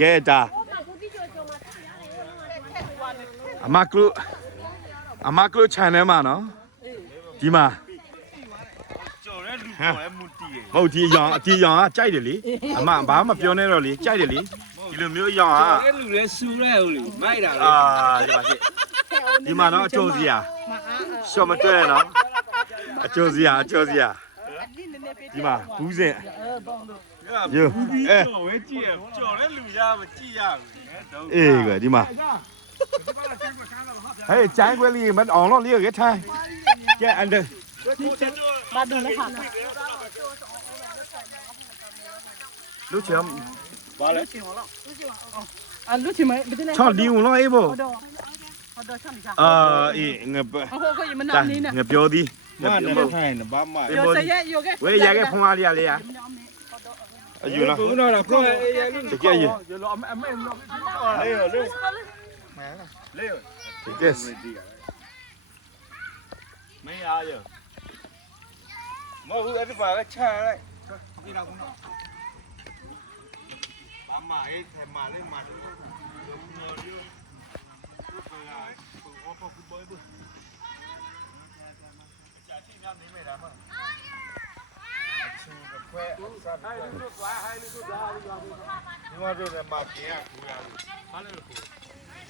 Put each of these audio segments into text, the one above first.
ကဲဒါအမကလု channel မှာနော်ဒီမှာကျော်တဲ့လူကျော်တဲ့မူတီး ဟုတ်ဒီရောင်ကကြိုက်တယ်လေအမဘာမှမပြောနဲ့တော့လေကြိုက်တယ်လေဒီလိုမျိုးရောင်က ကျော်တဲ့လူလည်းစူရဲဟုတ်လေမိုက်တာလေ ဒီမှာနော်အကျိုးစီရရှော့မတွဲနော်အကျိုးစီရဒီမှာဘူးစင်ယူကျော်ဝဲကြည့်ရကျော်တဲ့လူရမကြည့်ရဘူး အေးကွဒီမှာဟေးကျိုင်းခွဲလေးမအောင်တော့လေးရထိုင်ကျန်အန်ဒဘာဒလဲဟာလူချမ်ဘာလဲလူချင်မဘယ်နဲ့ချော်လီဝင်လို့အေးဘောဟုတ်တော့ချမ်းချမ်းအေးငါဟိုကိုမနာနေနဲ့ ငါပြောသည် မနဲ့ထိုင်ဘာမှ ရောစရဲရောကဲ ဝေးရခဲ့ဖုံးအားလေးရလေရအယူလား ဘုန်းတော်ကအေးရလေး တကယ်ရ လေးရလေးလေးရ တကယ် မင်းအားရမဟုတ်အဲ့ဒီပါကချာလိုက်ဒီတော့ဘာမှအေးထဲမှာလေးမှာလို့နော်ဒီဘယ်လာဘောပေါကူဘောဘူးကြာတိများနေမိတာမအချူခွဲစားတယ်ဟဲ့လူသွားဟဲ့လူသွားဒီမှာတို့လည်းမပြေရခူရဘူးဘာလဲလို့ခူ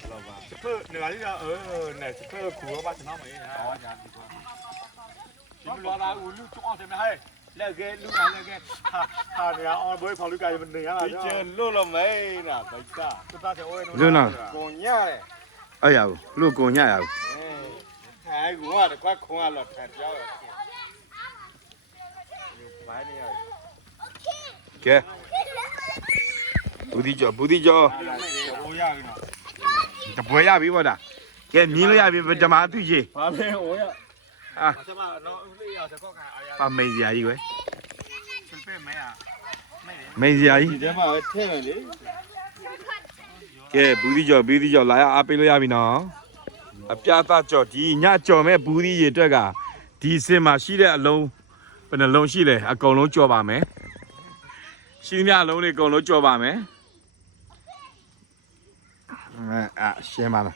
လောပါစဖနေပါလိမ့်နဲ့စဖခူရောပါကျွန်တော်မေးဟာညာဒီတော့ဒီလိုလာဦးလူတော့တယ်မဟဲ့လက်ကဲလူကလက်ကဲဟာနေအောင်ဘွေးဖော်လူကရမနေရလားကျလွတ်လို့မေးနာဘိုက်ကသတ်တဲ့အိုးရဲ့ကိုညရတယ် အဲ့ရဘူးလူကိုညရဘူး ထိုင်ကွာတကွာခွန်ကတော့ထိုင်ပြောင်းရဘာနေရ ကဲဘူးဒီကြော ဟိုရပြီနော် တပွဲရပြီဗောဒါကဲမြင်းလို့ရပြီဓမ္မသူကြီး ဘာလဲဟိုရ အာ ကျမတော့ဦးလေးရစကောက်ခံအားရ အမေစရာကြီးကွယ် ချွတ်ပဲမဲရမဲလေ မေစရာကြီး ဒီထဲမှာပဲထည့်မယ်လေ ကဲဘူးဒီကြောလာရအားပေးလို့ရပြီနော်အပြားသားကြောဒီညကြော်မဲ့ဘူးဒီရေအတွက်ကဒီစင်မှာရှိတဲ့အလုံးဘယ်နှလုံးရှိလဲအကုန်လုံးကြော်ပါမယ်ရှိသမျှအလုံးတွေအကုန်လုံးကြော်ပါမယ်ရှင်းပါလား